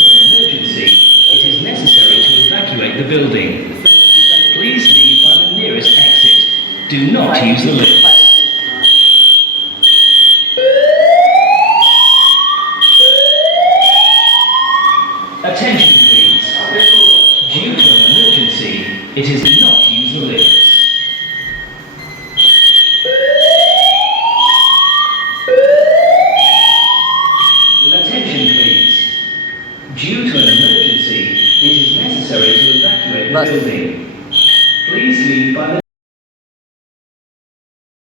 emergency, it is necessary to evacuate the building. Please leave by the nearest exit. Do not use the lift. Attention please. Due to an emergency, it is not use the lifts. Attention please. Due to an emergency, it is necessary to evacuate the building.